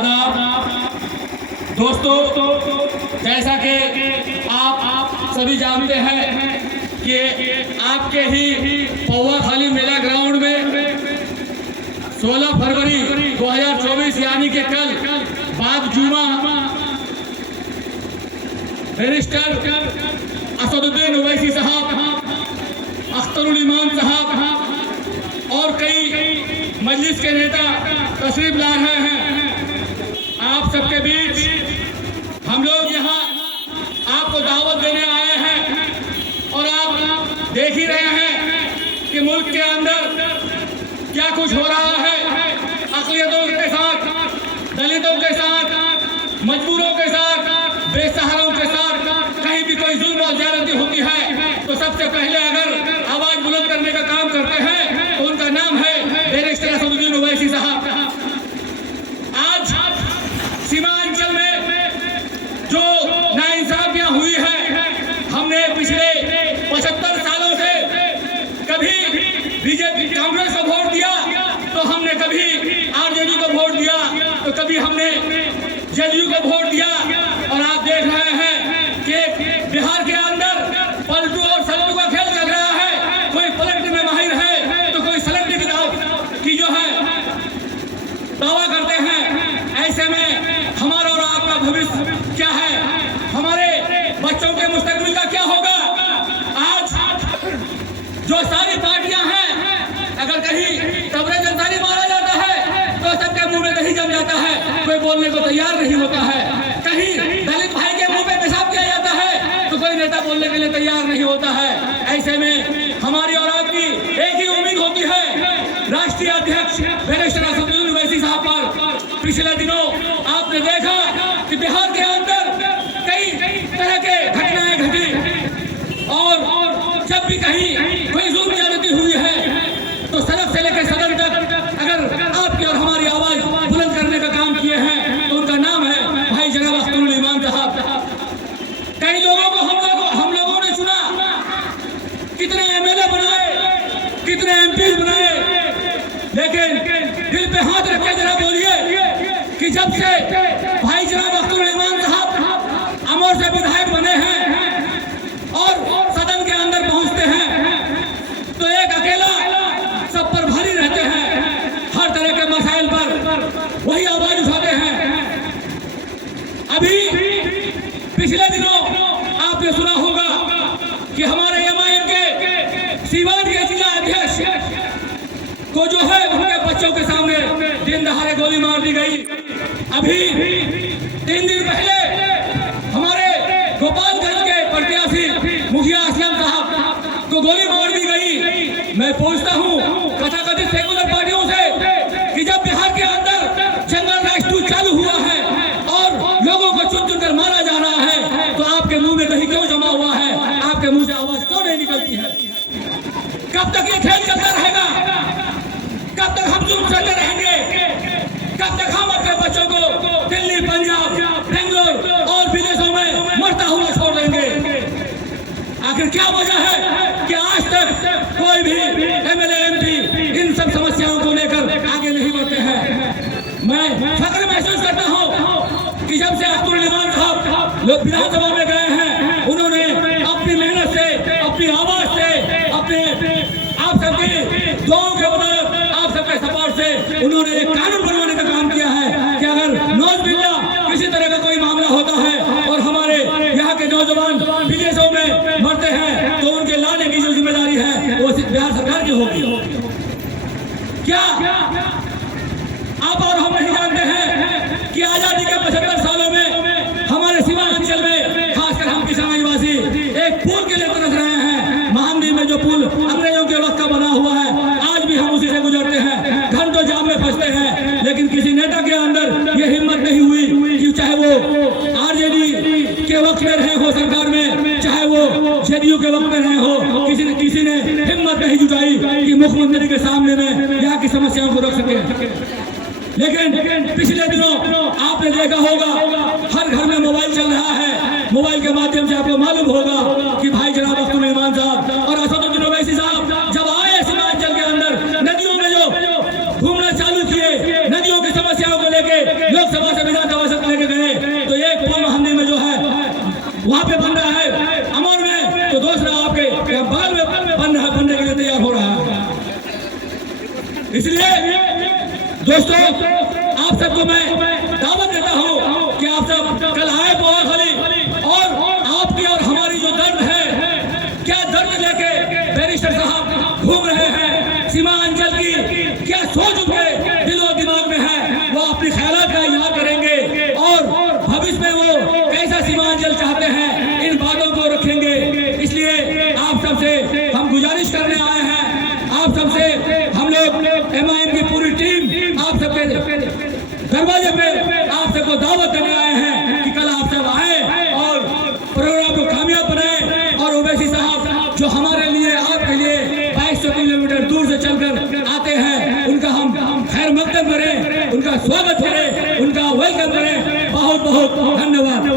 आदाब दोस्तों, जैसा कि आप सभी जानते हैं कि आपके ही पौवा खाली मेला ग्राउंड में 16 फरवरी 2024 यानी कि कल बाद जुमा बैरिस्टर असदुद्दीन ओवैसी साहब, अख्तरुल ईमान साहब और कई मजलिस के नेता तशरीफ ला रहे हैं। आप सबके बीच हम लोग यहाँ आपको दावत देने आए हैं और आप देख ही रहे हैं कि मुल्क के अंदर क्या कुछ हो रहा है। अक़लियतों के साथ, दलितों के साथ, मजबूरों के साथ, बेसहारों के साथ कहीं भी कोई जुल्म और ज़्यादती होती है तो सबसे पहले अगर आवाज बुलंद करने का काम करते हैं तो उनका नाम है बैरिस्टर असदुद्दीन ओवैसी साहब। आज सीमांचल में जो नाइंसाफियां हुई है, हमने पिछले 75 सालों से कभी बीजेपी कांग्रेस को वोट दिया तो हमने कभी आरजेडी को वोट दिया तो कभी हमने जेडीयू को वोट दिया। और आप देख रहे हैं कि बिहार के अंदर पलटू और सलटू का खेल चल रहा है। कोई पलटने में माहिर है तो कोई सलटने की जो है दावा करते हैं। ऐसे में हमारा और आपका भविष्य क्या है, हमारे बच्चों के मुस्तकबिल का क्या होगा। आज जो सारी पार्टियां हैं, अगर कहीं कब्रे जंसारी मारा जाता है तो सबके मुंह में दही जम जाता है, कोई बोलने को तैयार नहीं होता है। कहीं दलित भाई के मुंह पे पेशाब किया जाता है तो कोई नेता बोलने के लिए तैयार नहीं होता है। ऐसे में हमारी और आपकी एक ही उम्मीद होती है, राष्ट्रीय अध्यक्ष बैरिस्टर असदुद्दीन ओवैसी साहब पर पिछले दिनों आपने देखा कि बिहार के अंदर कई तरह के घटनाएं घटी और जब भी कहीं कोई जुल्म ज्यादती हुई है तो सड़क से लेकर सदन तक अगर आपकी और हमारी आवाज बुलंद करने का काम किए हैं तो उनका नाम है भाई जनाब अख्तरुल ईमान साहब। कई लोगों को हम लोगों ने चुना, कितने एमएलए बनाए, कितने एमपी बनाए, लेकिन दिल पे हाथ रख के जरा बोलिए कि जब से भाई जनाब अख्तरुल ईमान साहब अमर से विधायक बने हैं और सदन के अंदर पहुंचते हैं तो एक अकेला सब पर भारी रहते हैं, हर तरह के मसाइल पर वही आवाज उठाते हैं। अभी पिछले दिनों आपने सुना होगा कि हमारे एमआईएम के सीवान के जिला अध्यक्ष को जो है उनके बच्चों के सामने दिन दहाड़े गोली मार दी गई। अभी 3 दिन पहले हमारे गोपालगंज के प्रत्याशी मुखिया असलम साहब को गोली मार दी गई। मैं पूछता हूं तथाकथित सेकुलर पार्टियों से कि जब बिहार के अंदर जंगल राज 2 चालू हुआ है और लोगों को चुन चुन कर मारा जा रहा है तो आपके मुंह में दही क्यों जमा हुआ है, आपके मुंह से आवाज क्यों नहीं निकलती है। कब तक ये खेल चलता रहेगा, कब तक हम जुल्म सहते रहेंगे, कब तक हम अपने बच्चों को दिल्ली, पंजाब, बेंगलोर और विदेशों में मरता हुआ छोड़ देंगे। आखिर क्या वजह है कि आज तक कोई भी एमएलए एमपी इन सब समस्याओं को लेकर आगे नहीं बढ़ते हैं। मैं फख्र महसूस करता हूं कि जब से अख्तरुल ईमान साहब लोग विधानसभा में गए हैं उन्होंने अपनी मेहनत से, अपनी आवाज से, अपने आप सबके दुआओं के बदौलत, आप सबके सपोर्ट से उन्होंने एक कानून बनवाने का काम किया है कि अगर नौजबिल्ला किसी तरह का कोई मामला होता है और हमारे यहाँ के नौजवान विदेशों में मरते हैं तो उनके लाने की जो जिम्मेदारी है वो बिहार सरकार की होगी। क्या आप और हम नहीं जानते हैं कि आजादी के 75 सालों में हमारे सीमांचल में खासकर हम किसान आदिवासी एक पुल के लिए तरस रहे हैं। महानदी में जो पुल अंग्रेजों के वक्त का बना हुआ है, आज भी हम उसी से गुजरते हैं, घंटों जाम में फंसते हैं, लेकिन किसी नेता के अंदर ये हिम्मत नहीं हुई कि चाहे वो आरजेडी के वक्त में रहे हो सरकार में, चाहे वो जेडीयू के वक्त में रहे हो, किसी ने हिम्मत नहीं जुटाई कि मुख्यमंत्री के सामने में यहाँ की समस्याओं को रख सके। लेकिन पिछले दिनों आपने देखा होगा हर घर में मोबाइल चल रहा है, मोबाइल के माध्यम से आपको मालूम होगा कि भाई जनाब अख्तरुल ईमान साहब और असदुद्दीन ओवैसी साहब जब आए सीमांचल के अंदर नदियों में जो घूमना चालू किए, नदियों की समस्याओं को लेके लोकसभा आप सबको मैं दावत देता हूँ कि आप सब कल आए पोहा खली और आपकी और हमारी जो दर्द है, क्या दर्द लेके बैरिस्टर साहब घूम रहे हैं, सीमांचल की क्या सोच उनके दिलो दिमाग में है, वो अपनी ख्यालात का इजहार करेंगे और भविष्य में वो कैसा सीमांचल चाहते हैं इन बातों को रखेंगे। इसलिए आप सबसे हम गुजारिश करने आए हैं, आप सबसे हम लोग MIM की पूरी टीम आप सबके दरवाजे पे आप सबको दावत देने